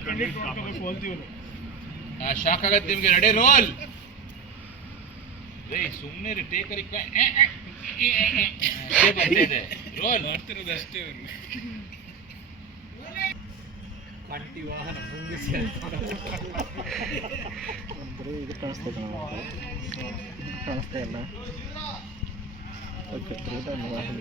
ಕಣ್ಣಿಟ್ಟು ನೋಡ್ಕೋಬೇಕು ಅಂತೀವ್ರು ಶಾಕ್ ಆಗತ್ತೆ ನಿಮ್ಗೆ. ರೆಡಿ ರೋಲ್ ರೇ ಸುಮ್ಮನೆ ರೀ ಟೇಕರಿ ಬರ್ತಿದೆ ರೋಲ್ ಮಾಡ್ತಿರೋದು ಅಷ್ಟೇ ಕಂಟಿ ವಾಹನ ಮುಂಗಿಸಿ ಅಂದ್ರೆ ಇದು ಕಾಣಿಸ್ತಾ ಕಾಣಿಸ್ತಾ ಇಲ್ಲ. ਧੰਨਵਾਦ।